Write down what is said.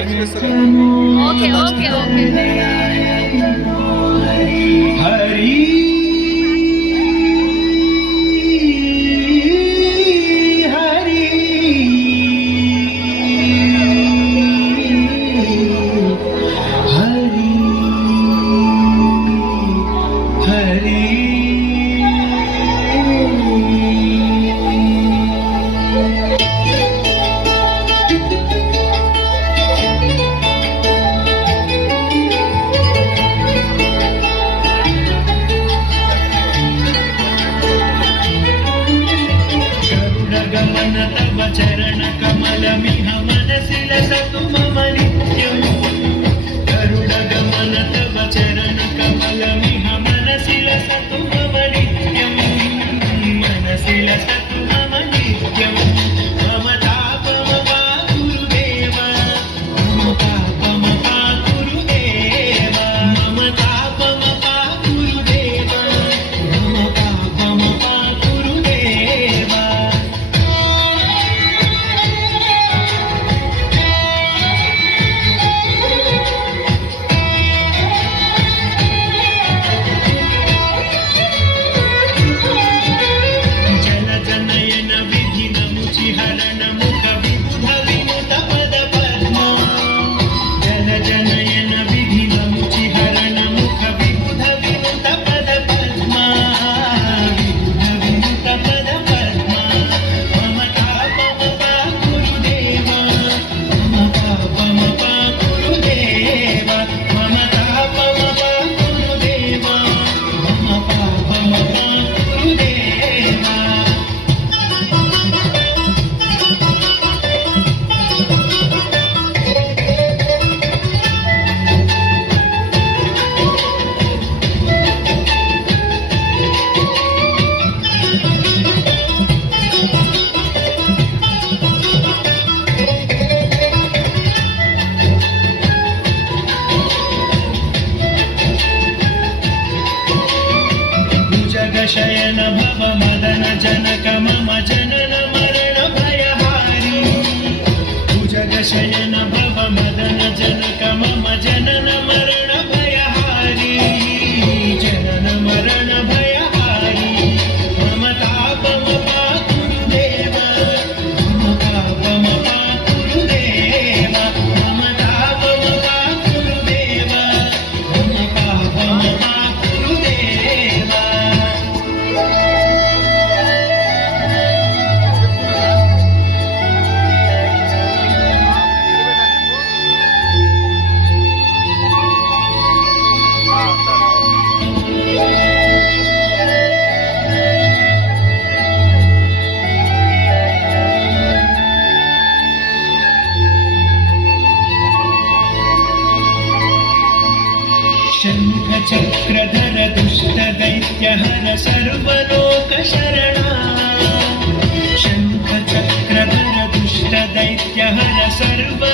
okay okay okay Hari Hari Hari Hari गमन तव चरण कमलमिह मनसि लसतु मम नित्यं गरुड गमन तव चरण कमलमिह मनसि लसतु मम नित्यं मनसि लसतु मम नित्यं मम तापमपा गुरुदेव मम तापमपा गुरुदेव मम तापमपा गुरुदेव मम तापमपा गुरुदेव शयन भव मदन जनक मम जनन मरण भयहारी भुजग शयन भव मदन जनक मम जनन मरण भयहारी जनन मरण भयहारी मम तापमपा गुरुदेव मम तापमपा गुरुदेव मम तापमपा गुरुदेव मम तापमपा गुरुदेव शंख चक्रधर दुष्ट दैत्य हर सर्वलोक शरणा शंख चक्रधर दुष्ट दैत्य हर सर्व